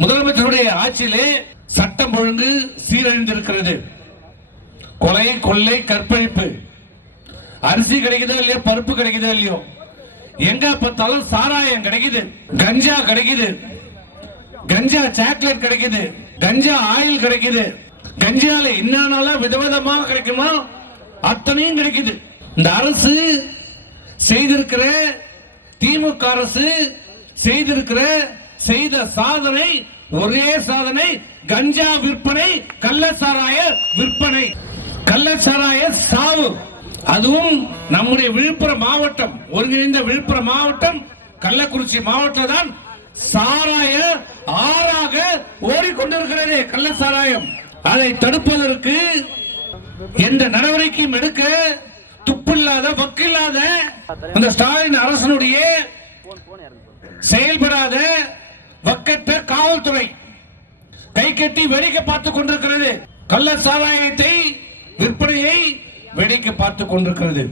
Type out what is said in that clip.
முதலமைச்சருடைய ஆட்சியிலே சட்டம் ஒழுங்கு சீரழிந்திருக்கிறது. கொலை கொள்ளை கற்பழிப்பு. அரிசி கிடைக்குதோ இல்லையோ பருப்பு கிடைக்குதோ இல்லையோ எங்க பார்த்தாலும் சாராயம் கிடைக்குது கஞ்சா கிடைக்குது கஞ்சா சாக்லேட் கிடைக்குது கஞ்சா ஆயில் கிடைக்குது. கஞ்சால என்னென்னலாம் விதவிதமாக கிடைக்குமோ அத்தனையும் கிடைக்குது. இந்த அரசு செய்திருக்கிற திமுக அரசு செய்திருக்கிற செய்த சாதனை ஒரே சாதனை கஞ்சா விற்பனை கள்ளசாராய விற்பனை. கள்ளசாராய சாவு. அதுவும் நம்முடைய விழுப்புரம் மாவட்டம் ஒருங்கிணைந்த விழுப்புரம் மாவட்டம் கள்ளக்குறிச்சி மாவட்டம் தான் சாராய ஆறாக ஓடிக்கொண்டிருக்கிறது கள்ள சாராயம் அதை தடுப்பதற்கு எந்த நடவடிக்கையும் எடுக்க துப்பில்லாத வக்கில்லாத அந்த ஸ்டாலின் அரசனுடைய செயல்படாத வக்கற்ற காவல்துறை. கை கட்டி வேடிக்கை பார்த்துக் கொண்டிருக்கிறது. கள்ள சாராயத்தை விற்பனையை வேடிக்கை பார்த்துக் கொண்டிருக்கிறது.